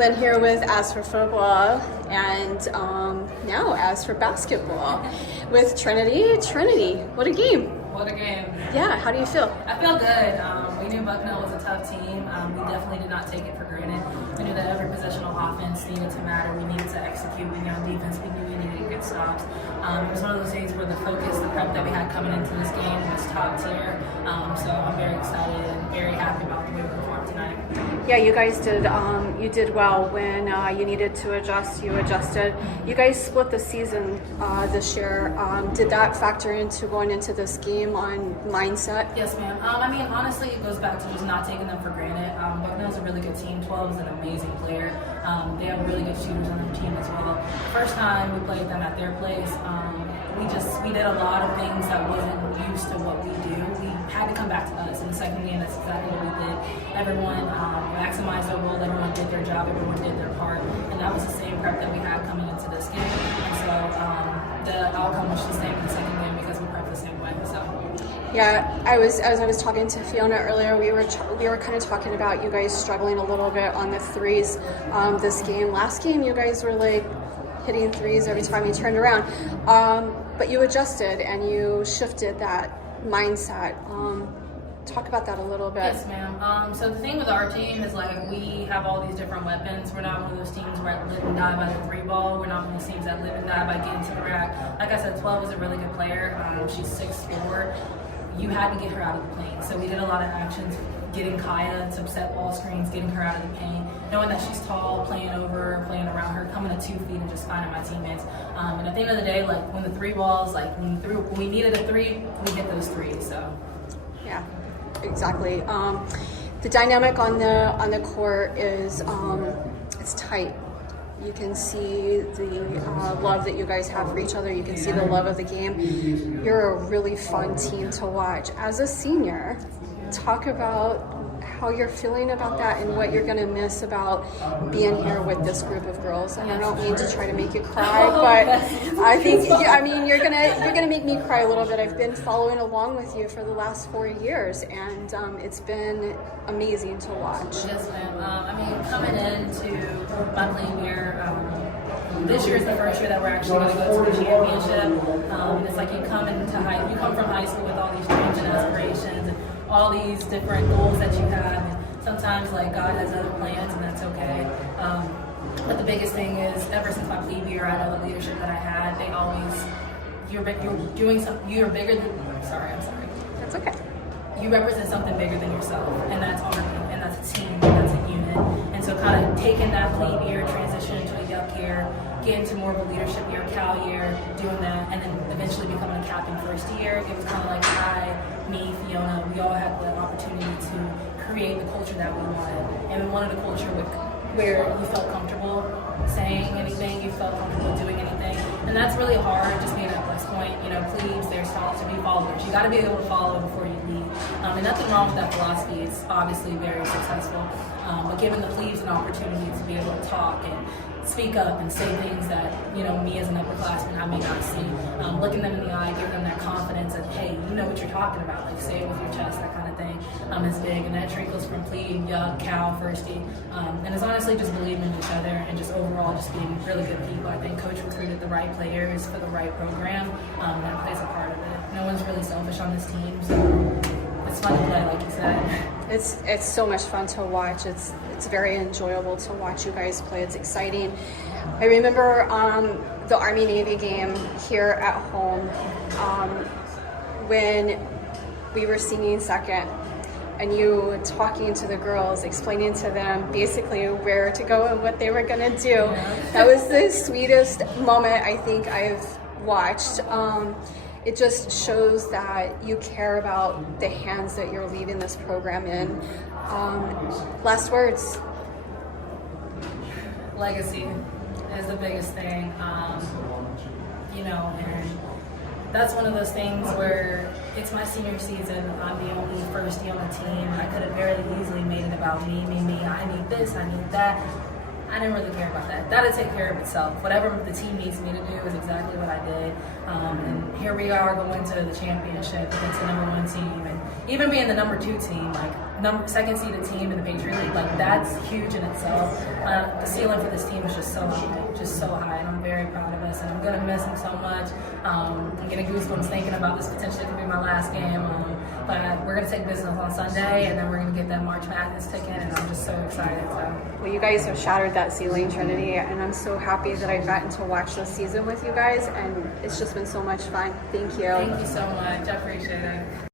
Lynn here with As for Football, and now As for Basketball with Trinity. Trinity, what a game! What a game. Yeah, how do you feel? I feel good. We knew Bucknell was a tough team. We definitely did not take it for granted. We knew that every possessional offense needed to matter. We needed to execute. We knew on defense we knew we needed to get stops. It was one of those days where the focus, the prep that we had coming into this game was top tier. So I'm very excited and very happy about the way we performed tonight. Yeah, you guys did. You did well when you needed to adjust. You adjusted. You guys split the season this year. Did that factor into going into this game on mindset? Yes, ma'am. I mean, honestly, it goes back to just not taking them for granted. Bucknell's a really good team. 12 is an amazing player. They have really good shooters on their team as well. The first time we played them at their place, we did a lot of things that wasn't used to what we do. We had to come back to us. In the second game, that's exactly what we did. Everyone maximized their role. Everyone did their job. Everyone did their part. And that was the same prep that we had coming into this game. And so the outcome was the same in the second game because we prepped the same way. So. Yeah, as I was talking to Fiona earlier, we were kind of talking about you guys struggling a little bit on the threes this game. Last game, you guys were like hitting threes every time you turned around, but you adjusted and you shifted that mindset. Talk about that a little bit. Yes, ma'am. So the thing with our team is like we have all these different weapons. We're not one of those teams where live and die by the three ball. We're not one of those teams that live and die by getting to the rack. Like I said, 12 is a really good player. She's 6'4". You had to get her out of the paint. So we did a lot of actions, getting Kaya to set ball screens, getting her out of the paint, knowing that she's tall, playing over her, playing around her, coming to 2 feet and just finding my teammates. And at the end of the day, like when the three balls, like when we needed a three, we hit those threes. So yeah, exactly. The dynamic on the court is it's tight. You can see the love that you guys have for each other. You can see the love of the game. You're a really fun team to watch. As a senior, talk about how you're feeling about that and what you're going to miss about being here with this group of girls. And I don't mean to try to make you cry, but I think you're gonna make me cry a little bit. I've been following along with you for the last 4 years, and it's been amazing to watch. Yes, ma'am. Coming into my playing year, this year is the first year that we're actually going to go to the championship. It's like you come from high school with all these dreams and aspirations and all these different goals that you have. And sometimes, like, God has other plans, and that's okay. But the biggest thing is, ever since my plebe year, I know the leadership that I had. They always, you're doing something. You're bigger than. I'm sorry. That's okay. You represent something bigger than yourself, and that's Army, and that's a team, and that's a unit. And so, kind of taking that plebe year, transition into a yuck year, get into more of a leadership year, Cal year, doing that, and then eventually becoming a captain first year. It was kind of like me, Fiona, we all had the opportunity to create the culture that we wanted. And we wanted a culture where you felt comfortable saying anything, you felt comfortable doing anything. And that's really hard, just being at West Point. Plebes, they're taught to be followers. You got to be able to follow before you lead. And nothing wrong with that philosophy. It's obviously very successful. But giving the plebes an opportunity to be able to talk and speak up and say things that, me as an upperclassman, I may not see. Looking them in the eye, giving them that confidence that, hey, you know what you're talking about. Like, say it with your chest, that kind of thing is big. And that trickles from plebe, young, Cal, firstie. And it's honestly just believing in each other and just overall just being really good people. I think Coach recruited the right players for the right program. That plays a part of it. No one's really selfish on this team, so it's fun to play, like you said. It's so much fun to watch. It's very enjoyable to watch you guys play. It's exciting. I remember the Army-Navy game here at home when we were singing second and you talking to the girls, explaining to them basically where to go and what they were going to do. That was the sweetest moment I think I've watched. It just shows that you care about the hands that you're leaving this program in. Last words. Legacy is the biggest thing, and that's one of those things where it's my senior season. I'm the only firstie on the team. I could have very easily made it about me. I need this, I need that. I didn't really care about that. That'll take care of itself. Whatever the team needs me to do is exactly what I did. And here we are going to the championship against the #1 team. And even being the number 2 team, like second seeded team in the Patriot League, like that's huge in itself. The ceiling for this team is just so high, and I'm very proud of us, and I'm gonna miss them so much. I'm getting goosebumps thinking about this potentially could be my last game, but we're gonna take business on Sunday, and then we're gonna get that March Madness ticket, and I'm just so excited. So. Well, you guys have shattered that ceiling, Trinity, and I'm so happy that I've gotten to watch this season with you guys, and it's just been so much fun. Thank you. Thank you so much. I appreciate it.